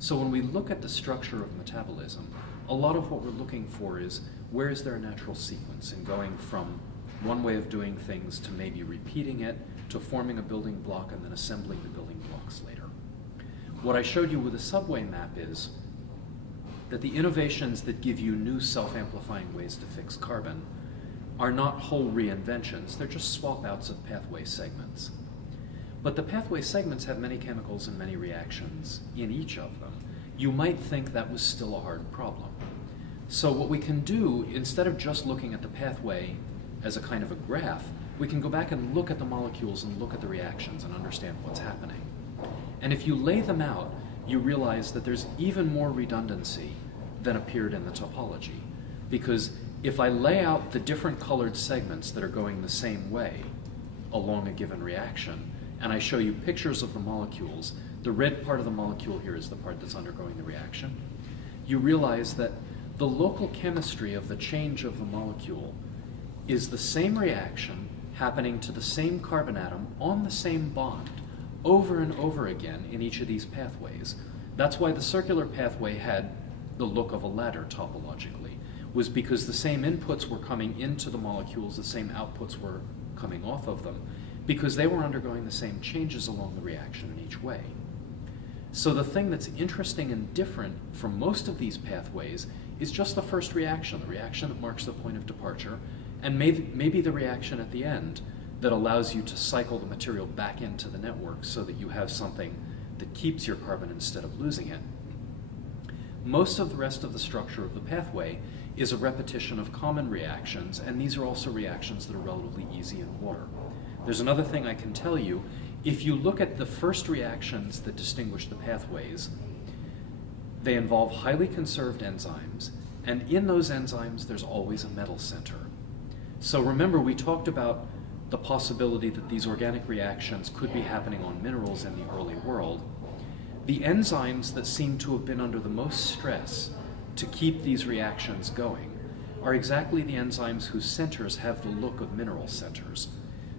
So when we look at the structure of metabolism, a lot of what we're looking for is where is there a natural sequence in going from one way of doing things to maybe repeating it, to forming a building block and then assembling the building blocks later. What I showed you with the subway map is that the innovations that give you new self-amplifying ways to fix carbon are not whole reinventions, they're just swap outs of pathway segments. But the pathway segments have many chemicals and many reactions in each of them. You might think that was still a hard problem. So what we can do, instead of just looking at the pathway as a kind of a graph, we can go back and look at the molecules and look at the reactions and understand what's happening. And if you lay them out, you realize that there's even more redundancy than appeared in the topology. Because if I lay out the different colored segments that are going the same way along a given reaction, and I show you pictures of the molecules, the red part of the molecule here is the part that's undergoing the reaction, you realize that the local chemistry of the change of the molecule is the same reaction happening to the same carbon atom on the same bond over and over again in each of these pathways. That's why the circular pathway had the look of a ladder topologically, was because the same inputs were coming into the molecules, the same outputs were coming off of them, because they were undergoing the same changes along the reaction in each way. So the thing that's interesting and different from most of these pathways is just the first reaction, the reaction that marks the point of departure, and maybe the reaction at the end that allows you to cycle the material back into the network so that you have something that keeps your carbon instead of losing it. Most of the rest of the structure of the pathway is a repetition of common reactions, and these are also reactions that are relatively easy in water. There's another thing I can tell you. If you look at the first reactions that distinguish the pathways, they involve highly conserved enzymes, and in those enzymes there's always a metal center. So remember, we talked about the possibility that these organic reactions could be happening on minerals in the early world. The enzymes that seem to have been under the most stress to keep these reactions going are exactly the enzymes whose centers have the look of mineral centers.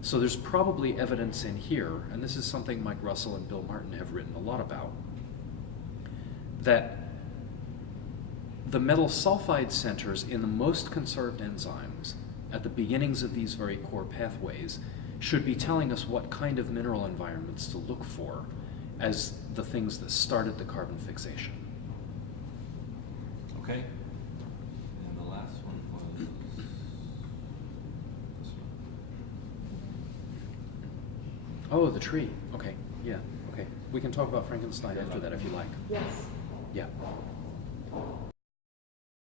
So there's probably evidence in here, and this is something Mike Russell and Bill Martin have written a lot about, that the metal sulfide centers in the most conserved enzymes at the beginnings of these very core pathways should be telling us what kind of mineral environments to look for as the things that started the carbon fixation. Okay. And the last one was this one. Oh, the tree. Okay, yeah, okay. We can talk about Frankenstein after that if you like. Yes. Yeah.